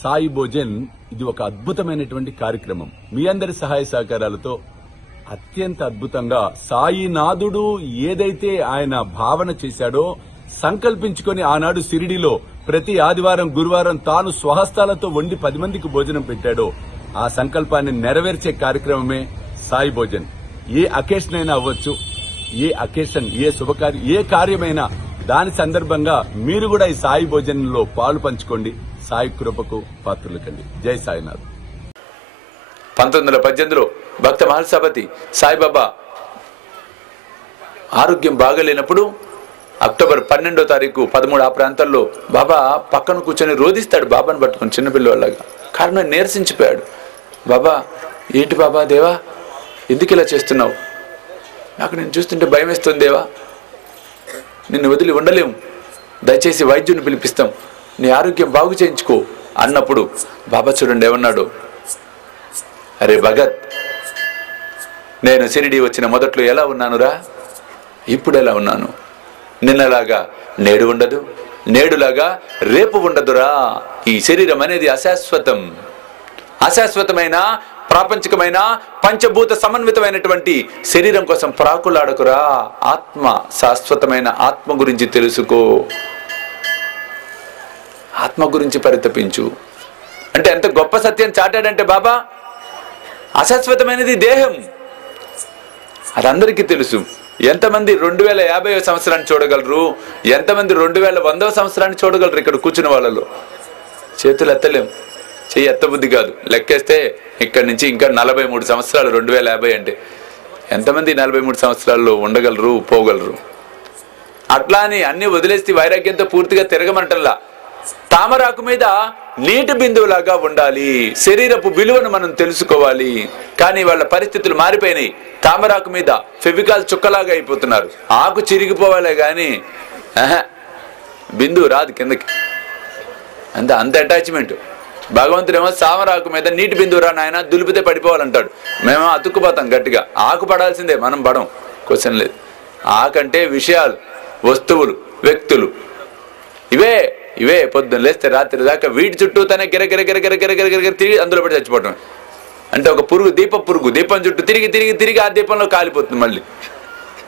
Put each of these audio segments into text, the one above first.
సాయి భోజన్ ఇది ఒక అద్భుతమైనటువంటి కార్యక్రమం. మీ అందరి సహాయ సహకారాలతో అత్యంత అద్భుతంగా సాయినాథుడు ఏదైతే ఆయన భావన చేశాడో సంకల్పించుకొని ఆనాడు షిరిడీలో ప్రతి ఆదివారం గురువారం తాను స్వహస్తాలతో వండి 10 మందికి భోజనం పెట్టాడో ఆ సంకల్పాన్ని నెరవేర్చే కార్యక్రమమే సాయి భోజన్. ఏ అకేషన్ అయినా అవ్వచ్చు, ఏ అకేషన్, ఏ శుభకార్యం, ఏ కార్యమైనా దాని సందర్భంగా మీరు కూడా ఈ సాయి భోజనంలో పాలు పంచుకోండి. సాయి కృపకు పాత్రులు కండి. జై సాయినాథ్. 1918లో భక్త మహల్సాపతి సాయిబాబా ఆరోగ్యం బాగలేనప్పుడు అక్టోబర్ 12వ తారీఖు 13 ఆ ప్రాంతాల్లో బాబా పక్కన కూర్చొని రోధిస్తాడు బాబాను పట్టుకుని చిన్నపిల్లవాళ్ళగా. కారణం నీరసించిపోయాడు. బాబా ఏంటి బాబా దేవా ఎందుకు ఇలా చేస్తున్నావు? నాకు నేను చూస్తుంటే భయం వేస్తుంది దేవా, నిన్ను వదిలి ఉండలేము, దయచేసి వైద్యుని పిలిపిస్తాం, నీ ఆరోగ్యం బాగు చేయించుకో అన్నప్పుడు బాబా చూడండి ఏమన్నాడు, అరే భగత్, నేను షిరిడీ వచ్చిన మొదట్లో ఎలా ఉన్నానురా, ఇప్పుడు ఎలా ఉన్నాను. నిన్నలాగా నేడు ఉండదు, నేడులాగా రేపు ఉండదురా. ఈ శరీరం అనేది అశాశ్వతం. అశాశ్వతమైన ప్రాపంచికమైన పంచభూత సమన్వితమైనటువంటి శరీరం కోసం ప్రాకులాడకురా. ఆత్మ, శాశ్వతమైన ఆత్మ గురించి తెలుసుకో, ఆత్మ గురించి పరితపించు. అంటే ఎంత గొప్ప సత్యం చాటాడంటే బాబా, అశాశ్వతమైనది దేహం, అది అందరికీ తెలుసు. ఎంతమంది 2050వ సంవత్సరాన్ని చూడగలరు, ఎంతమంది 2100వ సంవత్సరాన్ని చూడగలరు? ఇక్కడ కూర్చున్న వాళ్ళలో చేతులు ఎత్తలేం, చెయ్యి ఎత్తబుద్ధి కాదు. లెక్కేస్తే ఇక్కడి నుంచి ఇంకా 43 సంవత్సరాలు 2050 అంటే ఎంతమంది 43 సంవత్సరాల్లో ఉండగలరు, పోగలరు? అట్లా అని అన్ని వదిలేసి వైరాగ్యంతో పూర్తిగా తిరగమంటల్లా. తామరాకు మీద నీటి బిందువులాగా ఉండాలి. శరీరపు విలువను మనం తెలుసుకోవాలి. కానీ వాళ్ళ పరిస్థితులు మారిపోయినాయి. తామరాకు మీద ఫెవికాల్ చుక్కలాగా అయిపోతున్నారు. ఆకు చిరిగిపోవాలే గాని బిందువు రాదు కిందకి. అంత అటాచ్మెంట్. భగవంతుడేమో తామరాకు మీద నీటి బిందువు రా నాయన, దులిపితే పడిపోవాలంటాడు. మేమో అతుక్కుపోతాం గట్టిగా. ఆకు పడాల్సిందే, మనం పడం, క్వశ్చన్ లేదు. ఆకంటే విషయాలు, వస్తువులు, వ్యక్తులు, ఇవే ఇవే పొద్దున్న లేస్తే రాత్రి దాకా వీటి చుట్టూతోనే గిరగిర తిరిగి అందులో పడి చచ్చిపోవటం. అంటే ఒక పురుగు, దీపం చుట్టూ తిరిగి తిరిగి తిరిగి ఆ దీపంలో కాలిపోతుంది మళ్ళీ.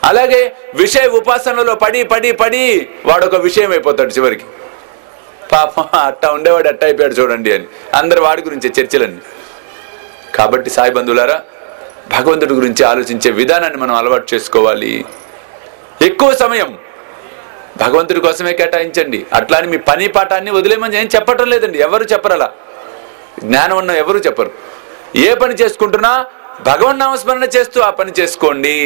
అలాగే విషయ ఉపాసనలో పడి పడి పడి వాడు ఒక విషయం అయిపోతాడు చివరికి. పాపం అట్టా ఉండేవాడు అట్టా అయిపోయాడు చూడండి అని అందరు వాడి గురించే చర్చలన్నీ. కాబట్టి సాయి బంధువులారా, భగవంతుడి గురించి ఆలోచించే విధానాన్ని మనం అలవాటు చేసుకోవాలి. ఎక్కువ సమయం భగవంతుడి కోసమే కేటాయించండి. అట్లా అని మీ పని పాఠాన్ని వదిలేమని ఏం చెప్పటం లేదండి, ఎవరు చెప్పరు. అలా జ్ఞానం ఉన్న ఎవరు చెప్పరు. ఏ పని చేసుకుంటున్నా భగవన్ నామస్మరణ చేస్తూ ఆ పని చేసుకోండి.